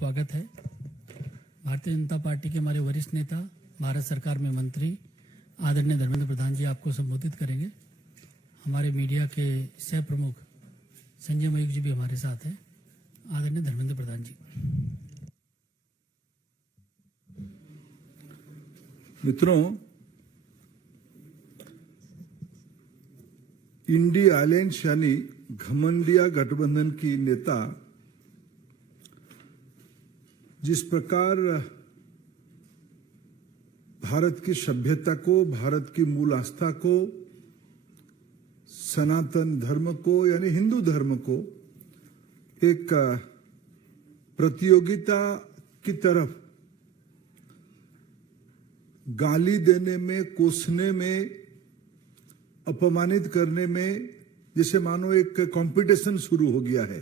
स्वागत है। भारतीय जनता पार्टी के हमारे वरिष्ठ नेता, भारत सरकार में मंत्री आदरणीय धर्मेंद्र प्रधान जी आपको संबोधित करेंगे। हमारे मीडिया के सह प्रमुख संजय मयूख जी भी हमारे साथ हैं। आदरणीय धर्मेंद्र प्रधान जी। मित्रों, इंडी अलायंस यानी घमंडिया गठबंधन की नेता जिस प्रकार भारत की सभ्यता को, भारत की मूल आस्था को, सनातन धर्म को यानी हिंदू धर्म को एक प्रतियोगिता की तरफ गाली देने में, कोसने में, अपमानित करने में जैसे मानो एक कंपटीशन शुरू हो गया है।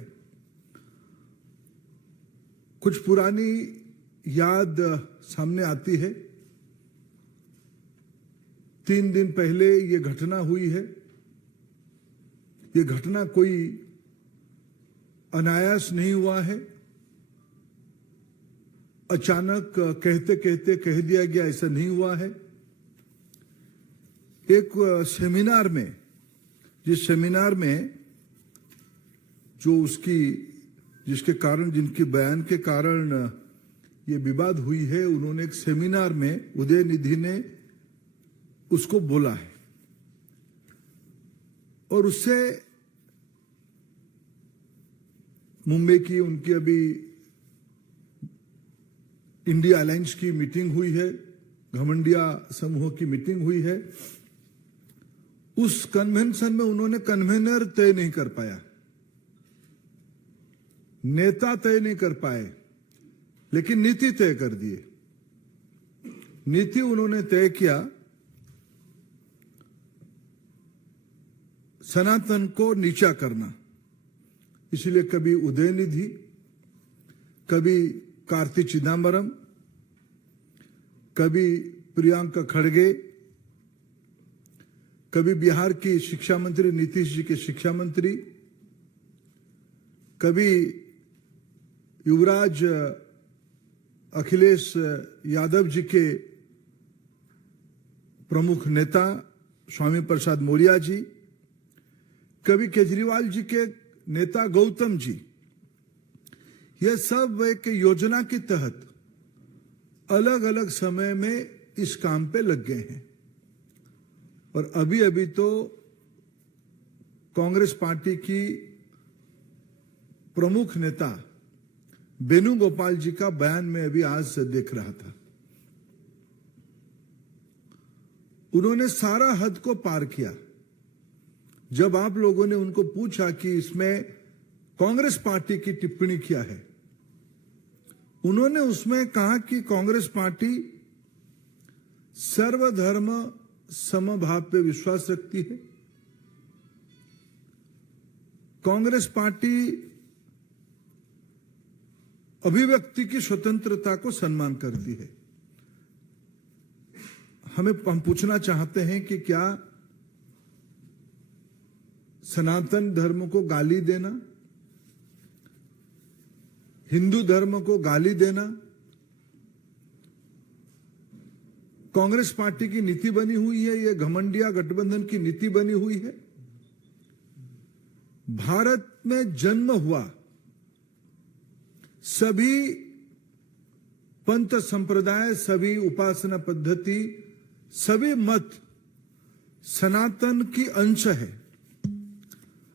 कुछ पुरानी याद सामने आती है। 3 दिन पहले ये घटना हुई है। ये घटना कोई अनायास नहीं हुआ है। अचानक कहते कहते कह दिया गया, ऐसा नहीं हुआ है। एक सेमिनार में, जिस सेमिनार में जिसके कारण, जिनके बयान के कारण ये विवाद हुई है, उन्होंने एक सेमिनार में उदयनिधि ने उसको बोला है और उससे मुंबई की उनकी अभी इंडिया अलायंस की मीटिंग हुई है, घमंडिया समूह की मीटिंग हुई है। उस कन्वेंशन में उन्होंने कन्वेनर तय नहीं कर पाया, नेता तय नहीं कर पाए, लेकिन नीति तय कर दिए। नीति उन्होंने तय किया, सनातन को नीचा करना। इसलिए कभी उदयनिधि, कभी कार्ति चिदंबरम, कभी प्रियंका खड़गे, कभी बिहार की शिक्षा मंत्री नीतीश जी के शिक्षा मंत्री, कभी युवराज अखिलेश यादव जी के प्रमुख नेता स्वामी प्रसाद मौर्य जी, कभी केजरीवाल जी के नेता गौतम जी। यह सब एक योजना के तहत अलग अलग समय में इस काम पे लग गए हैं। और अभी अभी तो कांग्रेस पार्टी की प्रमुख नेता वेणुगोपाल जी का बयान में अभी आज से देख रहा था। उन्होंने सारा हद को पार किया। जब आप लोगों ने उनको पूछा कि इसमें कांग्रेस पार्टी की टिप्पणी क्या है, उन्होंने उसमें कहा कि कांग्रेस पार्टी सर्वधर्म समभाव पे विश्वास रखती है। कांग्रेस पार्टी अभिव्यक्ति की स्वतंत्रता को सम्मान करती है। हम पूछना चाहते हैं कि क्या सनातन धर्म को गाली देना, हिंदू धर्म को गाली देना कांग्रेस पार्टी की नीति बनी हुई है? यह घमंडिया गठबंधन की नीति बनी हुई है? भारत में जन्म हुआ सभी पंथ संप्रदाय, सभी उपासना पद्धति, सभी मत सनातन की अंश है।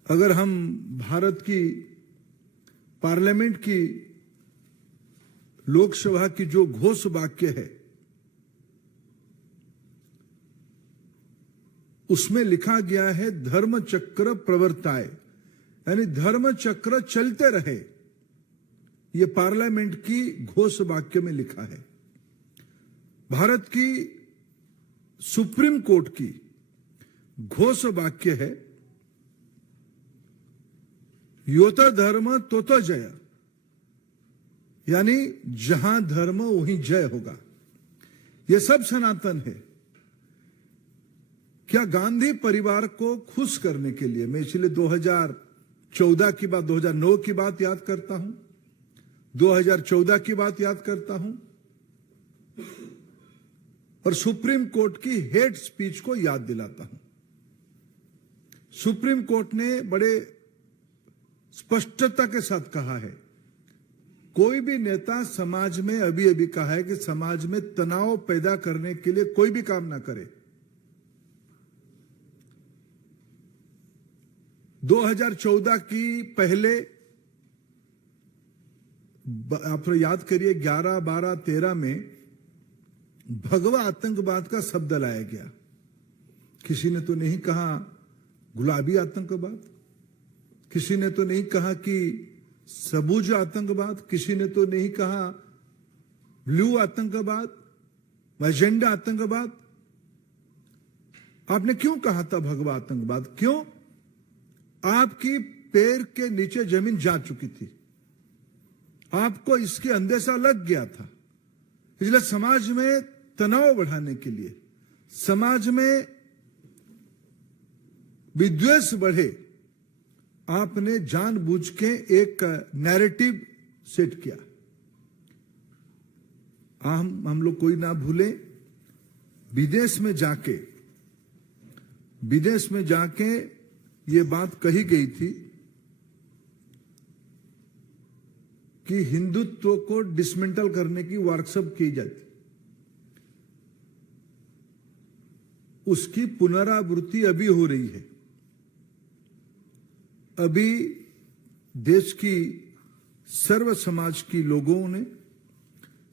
अगर हम भारत की पार्लियामेंट की, लोकसभा की जो घोष वाक्य है, उसमें लिखा गया है धर्म चक्र प्रवर्ताए, यानी धर्म चक्र चलते रहे। यह पार्लियामेंट की घोष वाक्य में लिखा है। भारत की सुप्रीम कोर्ट की घोष वाक्य है योत धर्म तोत जय, यानी जहां धर्म वहीं जय होगा। यह सब सनातन है। क्या गांधी परिवार को खुश करने के लिए, मैं इसलिए 2014 की बात, 2009 की बात याद करता हूं, 2014 की बात याद करता हूं और सुप्रीम कोर्ट की हेट स्पीच को याद दिलाता हूं। सुप्रीम कोर्ट ने बड़े स्पष्टता के साथ कहा है, कोई भी नेता समाज में, अभी अभी कहा है कि समाज में तनाव पैदा करने के लिए कोई भी काम ना करे। 2014 की पहले आप याद करिए 11, 12, 13 में भगवा आतंकवाद का शब्द लाया गया। किसी ने तो नहीं कहा गुलाबी आतंकवाद, किसी ने तो नहीं कहा कि सबूज आतंकवाद, किसी ने तो नहीं कहा ब्लू आतंकवाद, मैजेंडा आतंकवाद। आपने क्यों कहा था भगवा आतंकवाद? क्यों? आपकी पैर के नीचे जमीन जा चुकी थी, आपको इसके अंदेशा लग गया था। इसलिए समाज में तनाव बढ़ाने के लिए, समाज में विद्वेष बढ़े, आपने जानबूझ के एक नैरेटिव सेट किया। हम लोग कोई ना भूले, विदेश में जाके ये बात कही गई थी कि हिंदुत्व को डिसमेंटल करने की वर्कशॉप की जाती, उसकी पुनरावृत्ति अभी हो रही है। अभी देश की सर्व समाज की लोगों ने,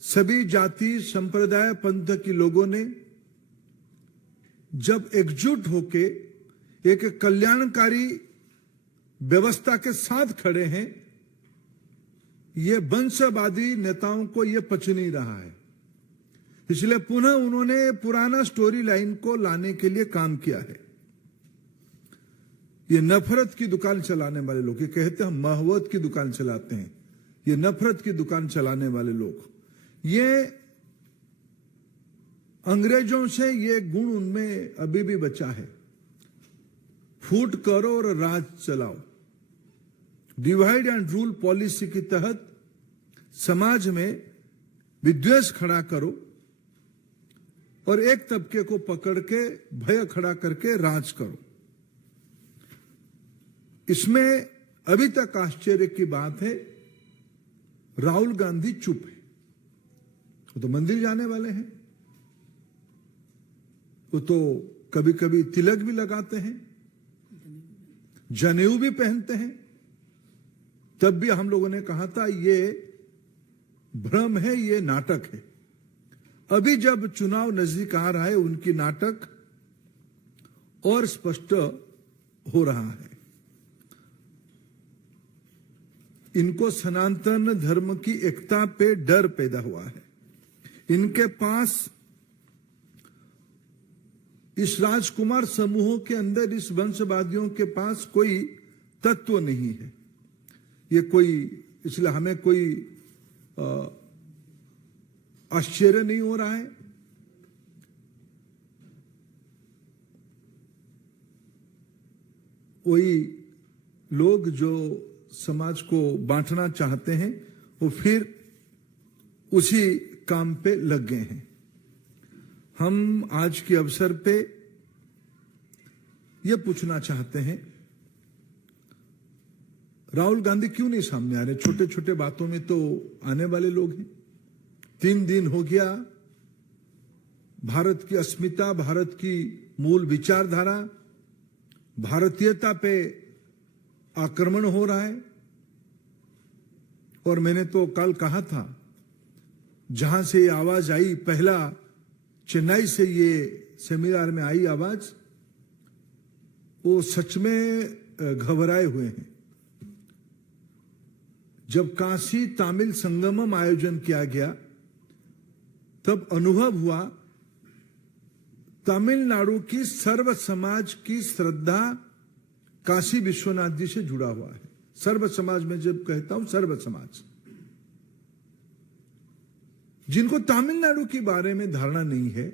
सभी जाति संप्रदाय पंथ के लोगों ने जब एकजुट होके एक कल्याणकारी व्यवस्था के साथ खड़े हैं, ये वंशवादी नेताओं को ये पच नहीं रहा है। इसलिए पुनः उन्होंने पुराना स्टोरी लाइन को लाने के लिए काम किया है। ये नफरत की दुकान चलाने वाले लोग, ये कहते हैं हम महवत की दुकान चलाते हैं, ये नफरत की दुकान चलाने वाले लोग, ये अंग्रेजों से ये गुण उनमें अभी भी बचा है। फूट करो और राज चलाओ, डिवाइड एंड रूल पॉलिसी के तहत समाज में विद्वेष खड़ा करो और एक तबके को पकड़ के भय खड़ा करके राज करो। इसमें अभी तक आश्चर्य की बात है, राहुल गांधी चुप है। वो तो मंदिर जाने वाले हैं, वो तो कभी कभी तिलक भी लगाते हैं, जनेऊ भी पहनते हैं। तब भी हम लोगों ने कहा था ये भ्रम है, ये नाटक है। अभी जब चुनाव नजदीक आ रहा है, उनकी नाटक और स्पष्ट हो रहा है। इनको सनातन धर्म की एकता पे डर पैदा हुआ है। इनके पास, इस राजकुमार समूहों के अंदर, इस वंशवादियों के पास कोई तत्व नहीं है। ये कोई, इसलिए हमें कोई आश्चर्य नहीं हो रहा है। वही लोग जो समाज को बांटना चाहते हैं, वो फिर उसी काम पे लग गए हैं। हम आज के अवसर पे ये पूछना चाहते हैं, राहुल गांधी क्यों नहीं सामने आ रहे? छोटे छोटे बातों में तो आने वाले लोग हैं। 3 दिन हो गया, भारत की अस्मिता, भारत की मूल विचारधारा, भारतीयता पे आक्रमण हो रहा है। और मैंने तो कल कहा था, जहां से ये आवाज आई, पहला चेन्नई से ये सेमिनार में आई आवाज, वो सच में घबराए हुए हैं। जब काशी तमिल संगमम आयोजन किया गया, तब अनुभव हुआ तमिलनाडु की सर्व समाज की श्रद्धा काशी विश्वनाथ जी से जुड़ा हुआ है। सर्व समाज में जब कहता हूं, सर्व समाज, जिनको तमिलनाडु के बारे में धारणा नहीं है,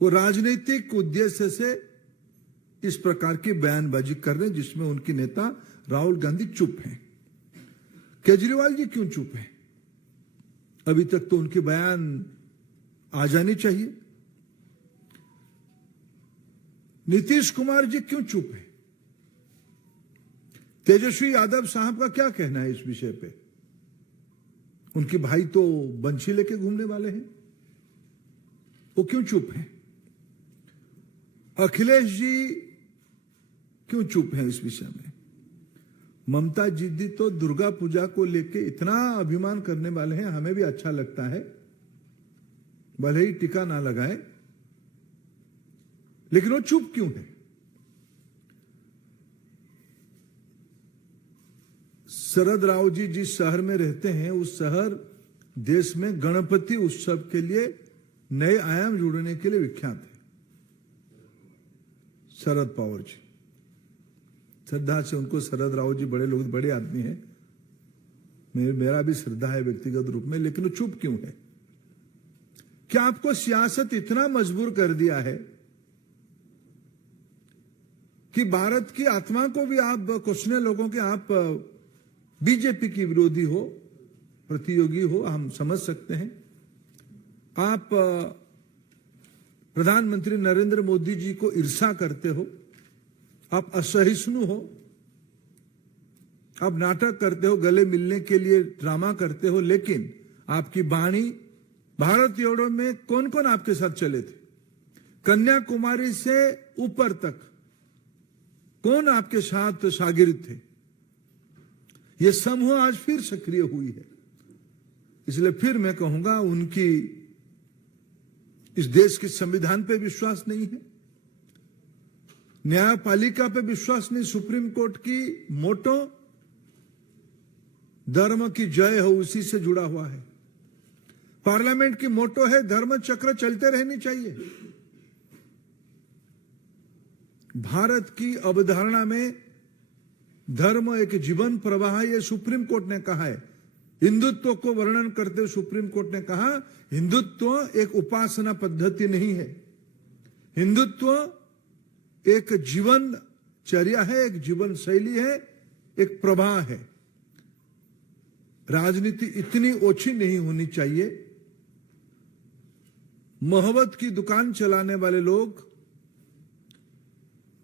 वो राजनीतिक उद्देश्य से इस प्रकार की बयानबाजी कर रहे हैं, जिसमें उनके नेता राहुल गांधी चुप हैं। केजरीवाल जी क्यों चुप हैं? अभी तक तो उनके बयान आ जाने चाहिए। नीतीश कुमार जी क्यों चुप हैं? तेजस्वी यादव साहब का क्या कहना है इस विषय पे? उनके भाई तो बंशी लेके घूमने वाले हैं, वो क्यों चुप हैं? अखिलेश जी क्यों चुप हैं इस विषय में? ममता जी तो दुर्गा पूजा को लेके इतना अभिमान करने वाले हैं, हमें भी अच्छा लगता है, भले ही टीका ना लगाए, लेकिन वो चुप क्यों है? शरद राव जी जिस शहर में रहते हैं, उस शहर देश में गणपति उत्सव के लिए नए आयाम जोड़ने के लिए विख्यात है। शरद पवार जी, श्रद्धा से उनको, शरद राव जी बड़े लोग, बड़े आदमी हैं, मेरा भी श्रद्धा है व्यक्तिगत रूप में, लेकिन वो चुप क्यों है? क्या आपको सियासत इतना मजबूर कर दिया है कि भारत की आत्मा को भी आप कुछने लोगों के, आप बीजेपी की विरोधी हो, प्रतियोगी हो, हम समझ सकते हैं। आप प्रधानमंत्री नरेंद्र मोदी जी को ईर्ष्या करते हो, आप असहिष्णु हो, आप नाटक करते हो, गले मिलने के लिए ड्रामा करते हो, लेकिन आपकी वाणी भारत जोड़ो में कौन कौन आपके साथ चले थे? कन्याकुमारी से ऊपर तक कौन आपके साथ शागिर्द थे? यह समूह आज फिर सक्रिय हुई है। इसलिए फिर मैं कहूंगा, उनकी इस देश के संविधान पे विश्वास नहीं है, न्यायपालिका पे विश्वास नहीं। सुप्रीम कोर्ट की मोटो धर्म की जय हो, उसी से जुड़ा हुआ है। पार्लियामेंट की मोटो है धर्म चक्र चलते रहनी चाहिए। भारत की अवधारणा में धर्म एक जीवन प्रवाह है, यह सुप्रीम कोर्ट ने कहा है। हिंदुत्व को वर्णन करते हुए सुप्रीम कोर्ट ने कहा, हिंदुत्व एक उपासना पद्धति नहीं है, हिंदुत्व एक जीवन चर्या है, एक जीवन शैली है, एक प्रवाह है। राजनीति इतनी ओछी नहीं होनी चाहिए। मोहब्बत की दुकान चलाने वाले लोग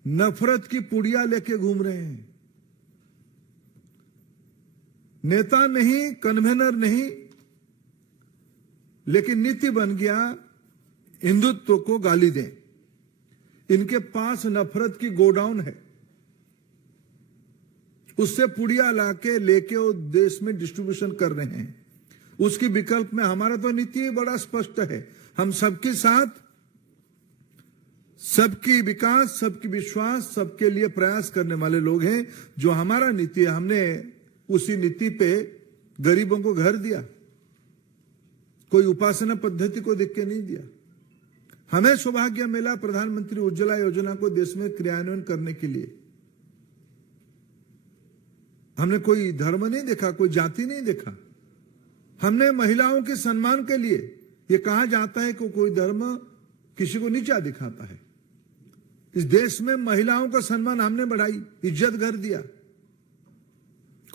नफरत की पुड़िया लेके घूम रहे हैं। नेता नहीं, कन्वेनर नहीं, लेकिन नीति बन गया हिंदुत्व को गाली दें। इनके पास नफरत की गोडाउन है, उससे पुड़िया लाके लेके वो देश में डिस्ट्रीब्यूशन कर रहे हैं। उसकी विकल्प में हमारा तो नीति बड़ा स्पष्ट है, हम सबके साथ, सबकी विकास, सबकी विश्वास, सबके लिए प्रयास करने वाले लोग हैं। जो हमारा नीति है, हमने उसी नीति पे गरीबों को घर दिया, कोई उपासना पद्धति को देख के नहीं दिया। हमें सौभाग्य मिला प्रधानमंत्री उज्ज्वला योजना को देश में क्रियान्वयन करने के लिए। हमने कोई धर्म नहीं देखा, कोई जाति नहीं देखा, हमने महिलाओं के सम्मान के लिए। यह कहा जाता है कि कोई धर्म किसी को नीचा दिखाता है। इस देश में महिलाओं का सम्मान हमने बढ़ाई, इज्जत घर दिया।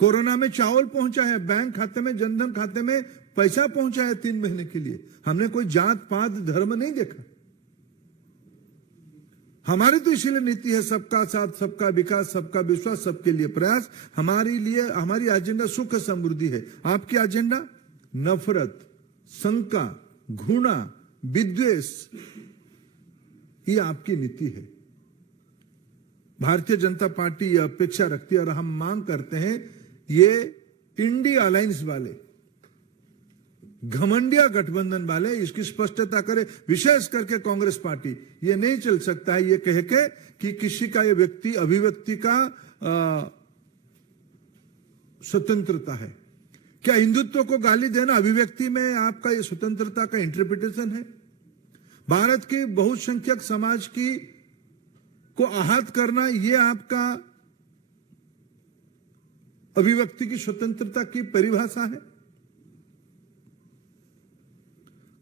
कोरोना में चावल पहुंचाया, बैंक खाते में, जनधन खाते में पैसा पहुंचाया 3 महीने के लिए। हमने कोई जात पात धर्म नहीं देखा। हमारी तो इसीलिए नीति है सबका साथ, सबका विकास, सबका विश्वास, सबके लिए प्रयास। हमारे लिए हमारी एजेंडा सुख समृद्धि है। आपकी एजेंडा नफरत, शंका, घृणा, विद्वेष, ये आपकी नीति है। भारतीय जनता पार्टी ये अपेक्षा रखती है और हम मांग करते हैं, ये इंडिया अलायंस वाले, घमंडिया गठबंधन वाले इसकी स्पष्टता करें। विशेष करके कांग्रेस पार्टी, ये नहीं चल सकता है ये कह के कि किसी का ये व्यक्ति अभिव्यक्ति का स्वतंत्रता है। क्या हिंदुत्व को गाली देना अभिव्यक्ति में आपका ये स्वतंत्रता का इंटरप्रिटेशन है? भारत के बहुसंख्यक समाज की को आहत करना ये आपका अभिव्यक्ति की स्वतंत्रता की परिभाषा है?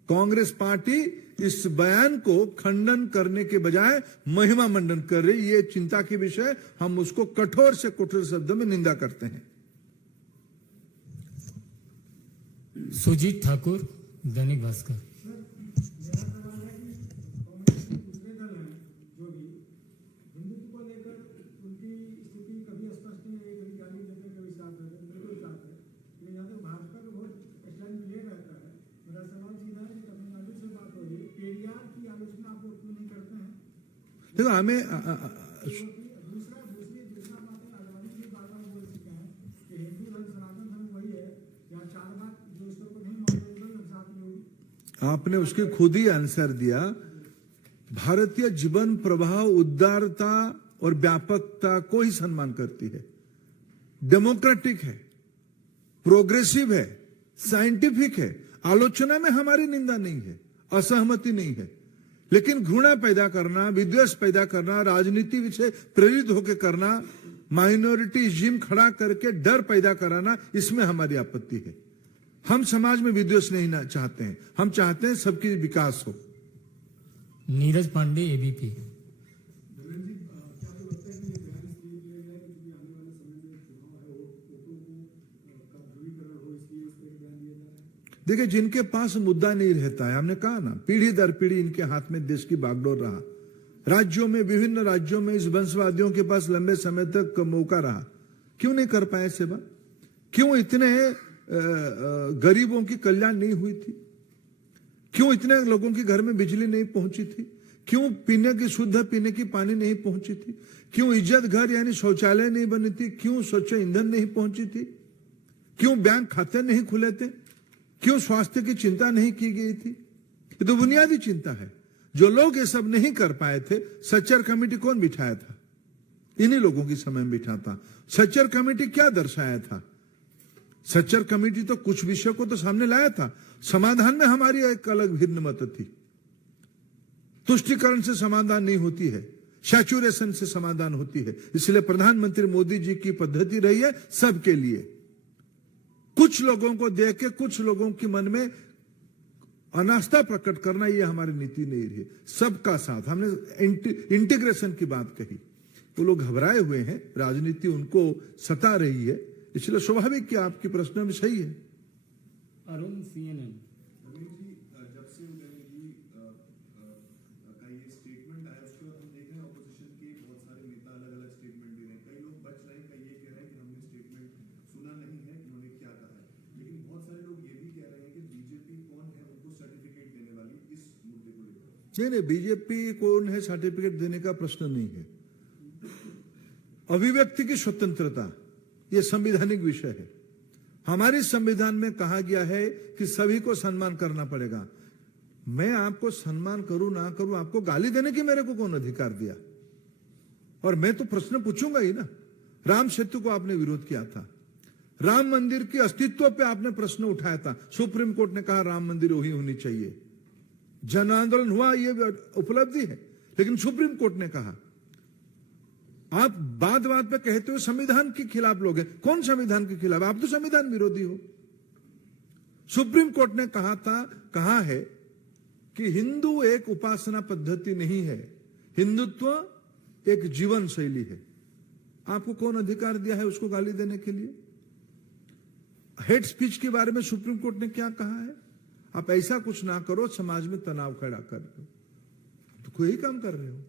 कांग्रेस पार्टी इस बयान को खंडन करने के बजाय महिमा मंडन कर रही, ये चिंता के विषय। हम उसको कठोर से कठोर शब्दों में निंदा करते हैं। सुजीत ठाकुर, दैनिक भास्कर। दूसरे दल हैं जो भी हिंदुत्व को लेकर उनकी स्थिति कभी स्पष्ट नहीं है, कभी गाली देते हैं, कभी साथ देते हैं, बिल्कुल साथ है। लेकिन यहाँ तक भाजपा का बहुत स्टैंड क्लियर रहता है। मेरा सवाल सीधा है कि तमिलनाडु से बात हो रही है, पेरियार की आलोचना आप लोग क्यों नहीं करते हैं? देखो हमें दूसरा बात है, आडवाणी जी बार बार बोल चुके हैं कि हिंदू धर्म सनातन धर्म वही है, यहाँ चार बात जो ईश्वर को नहीं मानते उनका साथ में होगी। आपने उसके खुद ही आंसर दिया। भारतीय जीवन प्रवाह उदारता और व्यापकता को ही सम्मान करती है, डेमोक्रेटिक है, प्रोग्रेसिव है, साइंटिफिक है। आलोचना में हमारी निंदा नहीं है, असहमति नहीं है, लेकिन घृणा पैदा करना, विद्वेष पैदा करना, राजनीति से प्रेरित होकर करना, माइनॉरिटीज़म खड़ा करके डर पैदा कराना, इसमें हमारी आपत्ति है। हम समाज में विद्वेष नहीं चाहते हैं, हम चाहते हैं सबकी विकास हो। नीरज पांडे, एबीपी। देखिए, जिनके पास मुद्दा नहीं रहता है, हमने कहा ना, पीढ़ी दर पीढ़ी इनके हाथ में देश की बागडोर रहा। राज्यों में, विभिन्न राज्यों में इस वंशवादियों के पास लंबे समय तक मौका रहा। क्यों नहीं कर पाए सेवा? क्यों इतने गरीबों की कल्याण नहीं हुई थी? क्यों इतने लोगों के घर में बिजली नहीं पहुंची थी? क्यों पीने की शुद्ध पीने की पानी नहीं पहुंची थी? क्यों इज्जत घर यानी शौचालय नहीं बनी थी? क्यों स्वच्छ ईंधन नहीं पहुंची थी? क्यों बैंक खाते नहीं खुले थे? क्यों स्वास्थ्य की चिंता नहीं की गई थी? ये तो बुनियादी चिंता है। जो लोग ये सब नहीं कर पाए थे, सच्चर कमेटी कौन बिठाया था? इन्हीं लोगों की समय में बिठा था। सच्चर कमेटी क्या दर्शाया था? सच्चर कमेटी तो कुछ विषय को तो सामने लाया था, समाधान में हमारी एक अलग भिन्न मत थी। तुष्टिकरण से समाधान नहीं होती है, सैचुरेशन से समाधान होती है। इसलिए प्रधानमंत्री मोदी जी की पद्धति रही है सबके लिए। कुछ लोगों को देख के कुछ लोगों के मन में अनास्था प्रकट करना, ये हमारी नीति नहीं रही। सबका साथ, हमने इंटीग्रेशन की बात कही। वो लोग घबराए हुए हैं, राजनीति उनको सता रही है, इसलिए स्वाभाविक कि आपके प्रश्न में सही है। अरुण, CNN। जब से उदयन जी का ये स्टेटमेंट आया, उसके बाद हम देख रहे हैं ऑपोजिशन के बहुत सारे नेता अलग अलग स्टेटमेंट दे रहे हैं। कई लोग बच रहे हैं, कई ये कह रहे हैं कि हमने स्टेटमेंट सुना नहीं है, इन्होंने क्या कहा है। लेकिन बहुत सारे लोग ये भी कह रहे हैं कि बीजेपी कौन है उनको सर्टिफिकेट देने वाली, इस मुद्दे को लेकर। नहीं, बीजेपी कौन है सर्टिफिकेट देने का प्रश्न नहीं है। अभिव्यक्ति की स्वतंत्रता यह संवैधानिक विषय है। हमारे संविधान में कहा गया है कि सभी को सम्मान करना पड़ेगा। मैं आपको सम्मान करूं ना करूं, आपको गाली देने की मेरे को कौन अधिकार दिया? और मैं तो प्रश्न पूछूंगा ही ना। राम सेतु को आपने विरोध किया था, राम मंदिर के अस्तित्व पे आपने प्रश्न उठाया था। सुप्रीम कोर्ट ने कहा राम मंदिर वही होनी चाहिए। जन आंदोलन हुआ, यह उपलब्धि है, लेकिन सुप्रीम कोर्ट ने कहा। आप बात बात पे कहते हो संविधान के खिलाफ लोग हैं। कौन संविधान के खिलाफ? आप तो संविधान विरोधी हो। सुप्रीम कोर्ट ने कहा है कि हिंदू एक उपासना पद्धति नहीं है, हिंदुत्व एक जीवन शैली है। आपको कौन अधिकार दिया है उसको गाली देने के लिए? हेट स्पीच के बारे में सुप्रीम कोर्ट ने क्या कहा है? आप ऐसा कुछ ना करो, समाज में तनाव खड़ा कर दो। तो कोई काम कर रहे हो।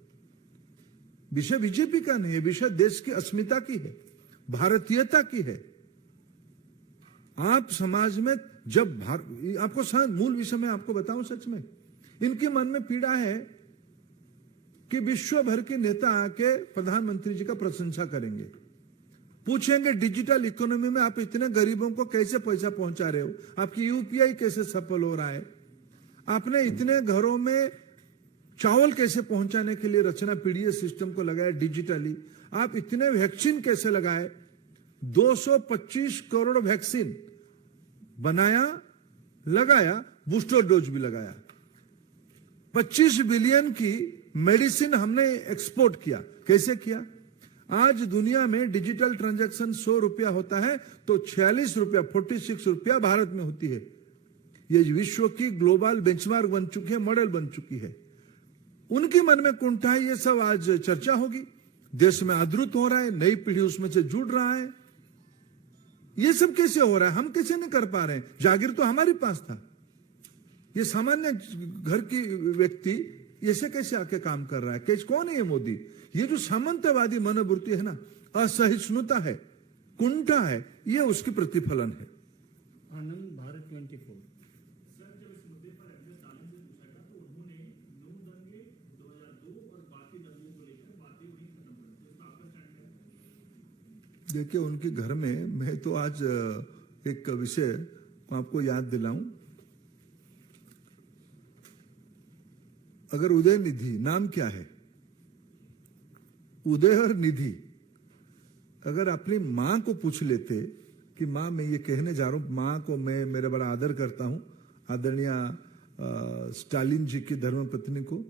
विषय बीजेपी का नहीं है, विषय देश की अस्मिता की है, भारतीयता की है। आप समाज में जब आपको मूल विषय में आपको बताऊं, सच में इनके मन में पीड़ा है कि विश्व भर के नेता आके प्रधानमंत्री जी का प्रशंसा करेंगे, पूछेंगे डिजिटल इकोनॉमी में आप इतने गरीबों को कैसे पैसा पहुंचा रहे हो, आपकी यूपीआई कैसे सफल हो रहा है, आपने इतने घरों में चावल कैसे पहुंचाने के लिए रचना पीडीएस सिस्टम को लगाया डिजिटली, आप इतने वैक्सीन कैसे लगाए, 225 करोड़ वैक्सीन बनाया, लगाया, बूस्टर डोज भी लगाया, 25 बिलियन की मेडिसिन हमने एक्सपोर्ट किया। कैसे किया? आज दुनिया में डिजिटल ट्रांजैक्शन 100 रुपया होता है तो 46 रुपया 46 रुपया भारत में होती है। ये विश्व की ग्लोबल बेंचमार्क बन चुकी है, मॉडल बन चुकी है। उनके मन में कुंठा है, ये सब आज चर्चा होगी। देश में आदृत हो रहा है, नई पीढ़ी उसमें से जुड़ रहा है। ये सब कैसे हो रहा है? हम कैसे नहीं कर पा रहे हैं? जागीर तो हमारे पास था। ये सामान्य घर की व्यक्ति ऐसे कैसे आके काम कर रहा है? कैसे, कौन है ये मोदी? ये जो सामंतवादी मनोवृत्ति है ना, असहिष्णुता है, कुंठा है, ये उसकी प्रतिफलन है। आनंद भारत 24। देखिए, उनके घर में मैं तो आज एक विषय आपको याद दिलाऊं। अगर उदय निधि, नाम क्या है? उदय और निधि, अगर अपनी मां को पूछ लेते कि मां मैं ये कहने जा रहा हूं, मां को मैं मेरा बड़ा आदर करता हूं, आदरणीय स्टालिन जी की धर्मपत्नी को,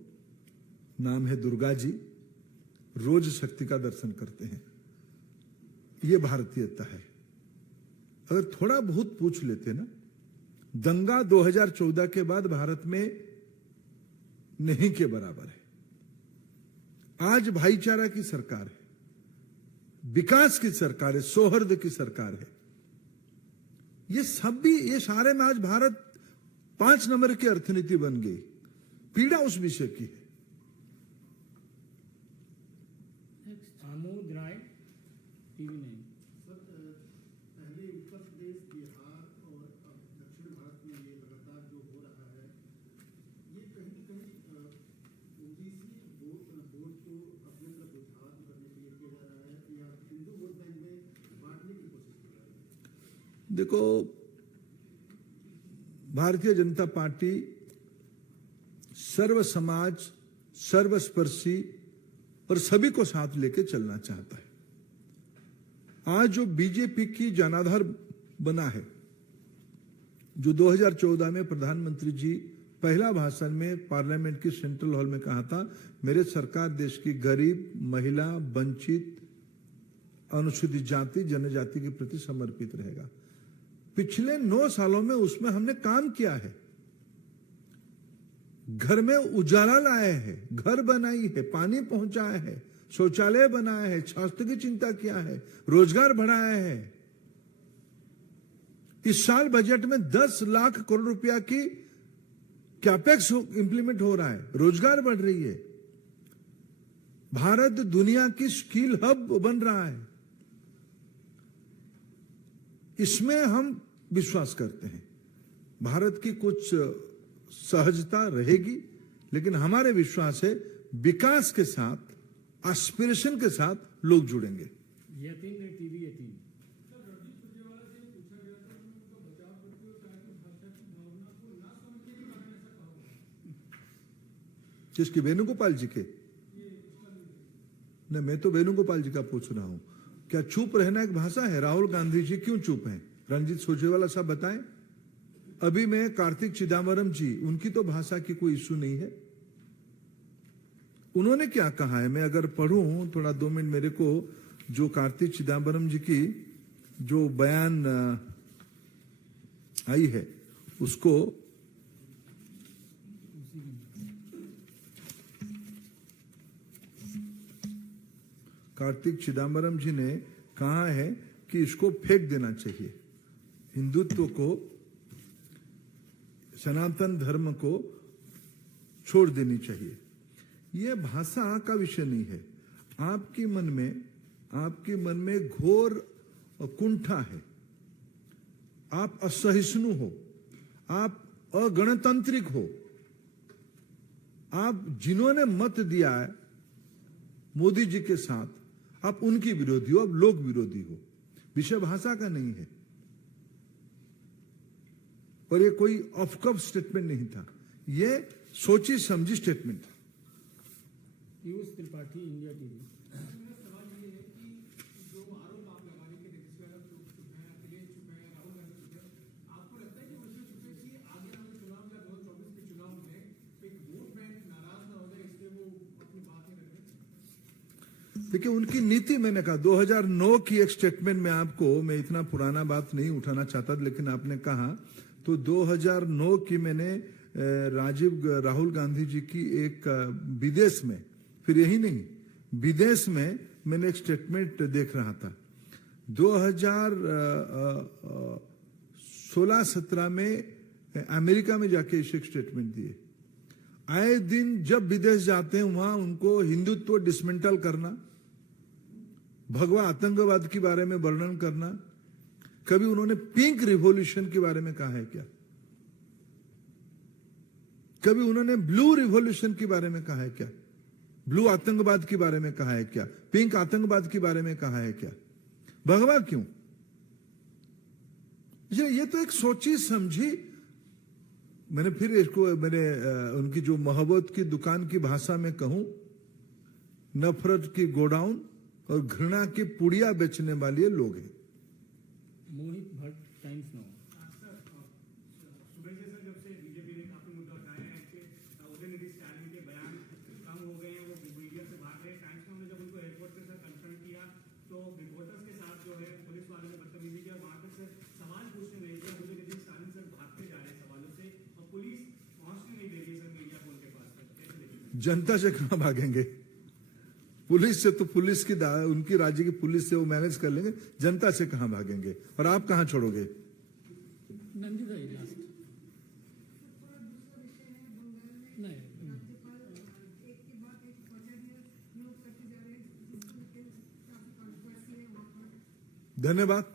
नाम है दुर्गा जी, रोज शक्ति का दर्शन करते हैं। ये भारतीयता है। अगर थोड़ा बहुत पूछ लेते ना, दंगा 2014 के बाद भारत में नहीं के बराबर है। आज भाईचारा की सरकार है, विकास की सरकार है, सौहार्द की सरकार है। ये सब भी, ये सारे में आज भारत 5 नंबर की अर्थनीति बन गई। पीड़ा उस विषय की है। आमोद राय, टीवी 9। सर, पहले उत्तर प्रदेश, बिहार और अब दक्षिण भारत में ये लगातार जो हो रहा है, ये कहीं न कहीं ओबीसी वोट को अपने तरफ रुझान करने के लिए किया जा रहा है या हिंदू वोट बैंक में बांटने की कोशिश की जा रही है? देखो, भारतीय जनता पार्टी सर्व समाज, सर्वस्पर्शी और सभी को साथ लेके चलना चाहता है। आज जो बीजेपी की जनाधार बना है, जो 2014 में प्रधानमंत्री जी पहला भाषण में पार्लियामेंट की सेंट्रल हॉल में कहा था, मेरे सरकार देश की गरीब, महिला, वंचित, अनुसूचित जाति, जनजाति के प्रति समर्पित रहेगा। पिछले 9 सालों में उसमें हमने काम किया है। घर में उजाला लाए हैं, घर बनाई है, पानी पहुंचाया है, शौचालय बनाया है, स्वास्थ्य की चिंता किया है, रोजगार बढ़ाया है। इस साल बजट में 10 लाख करोड़ रुपया की कैपेक्स इंप्लीमेंट हो रहा है, रोजगार बढ़ रही है। भारत दुनिया की स्किल हब बन रहा है। इसमें हम विश्वास करते हैं। भारत की कुछ सहजता रहेगी, लेकिन हमारे विश्वास है विकास के साथ, एस्पिरेशन के साथ लोग जुड़ेंगे। यतीन ने टीवी 18। किसकी? वेणुगोपाल जी के? नहीं, मैं तो वेणुगोपाल जी का पूछ रहा हूं। क्या चुप रहना एक भाषा है? राहुल गांधी जी क्यों चुप हैं? रणजीत सुरजेवाला साहब बताएं। अभी मैं कार्तिक चिदम्बरम जी, उनकी तो भाषा की कोई इश्यू नहीं है। उन्होंने क्या कहा है, मैं अगर पढ़ूं थोड़ा 2 मिनट मेरे को, जो कार्तिक चिदम्बरम जी की जो बयान आई है उसको कार्तिक चिदम्बरम जी ने कहा है कि इसको फेंक देना चाहिए, हिंदुत्व को, सनातन धर्म को छोड़ देनी चाहिए। यह भाषा का विषय नहीं है। आपके मन में घोर कुंठा है, आप असहिष्णु हो, आप अगणतांत्रिक हो, आप जिन्होंने मत दिया है मोदी जी के साथ, आप उनकी विरोधी हो, आप लोग विरोधी हो। विषय भाषा का नहीं है। और ये कोई ऑफ कप स्टेटमेंट नहीं था, ये सोची समझी स्टेटमेंट था। Piyush Tripathi, India TV. मेरा सवाल ये है कि जो आरोप आप लगा रहे हैं कि नीतीश यादव चुप है, अखिलेश चुप है, राहुल गांधी चुप है, आपको लगता है कि वो इसलिए चुप है कि आगे आने चुनाव या 2024 के चुनाव में एक वोट बैंक नाराज ना हो जाए, इसलिए वो अपनी बात नहीं रख रहे? देखिए, उनकी नीति, मैंने कहा 2009 की एक स्टेटमेंट में आपको, मैं इतना पुराना बात नहीं उठाना चाहता, लेकिन आपने कहा तो 2009 की मैंने राहुल गांधी जी की एक विदेश में, फिर यही नहीं, विदेश में मैंने एक स्टेटमेंट देख रहा था। 2016-17 में अमेरिका में जाके एक स्टेटमेंट दिए। आए दिन जब विदेश जाते हैं वहां उनको हिंदुत्व डिसमेंटल करना, भगवा आतंकवाद के बारे में वर्णन करना। कभी उन्होंने पिंक रिवॉल्यूशन के बारे में कहा है क्या? कभी उन्होंने ब्लू रिवॉल्यूशन के बारे में कहा है क्या? ब्लू आतंकवाद के बारे में कहा है क्या? पिंक आतंकवाद के बारे में कहा है क्या? भगवा क्यों? ये तो एक सोची समझी, मैंने फिर इसको उनकी जो मोहब्बत की दुकान की भाषा में कहूं, नफरत की गोडाउन और घृणा की पुड़िया बेचने वाले लोग हैं। मोहित भट्ट, टाइम्स नाउ। सर, सुबह से सर जब से बीजेपी ने काफी मुद्दा उठाए हैं कि उदयनिधि स्टालिन के बयान कम हो गए हैं, वो मीडिया से भाग रहे हैं। टाइम्स नाउ ने जब उनको एयरपोर्ट पे सर कंसर्न किया तो रिपोर्टर्स के साथ जो है पुलिस वालों ने बदतमीजी किया, वहां पे सर सवाल पूछने नहीं दिया। उदयनिधि स्टालिन सर भागते जा रहे हैं सवालों से और पुलिस पहुंचने नहीं दे रही है सर मीडिया को उनके पास। कैसे देखेंगे? जनता से कहां भागेंगे? पुलिस से तो पुलिस की उनकी राज्य की पुलिस से वो मैनेज कर लेंगे, जनता से कहां भागेंगे? और आप कहां छोड़ोगे? नंदिता जी लास्ट नहीं धन्यवाद।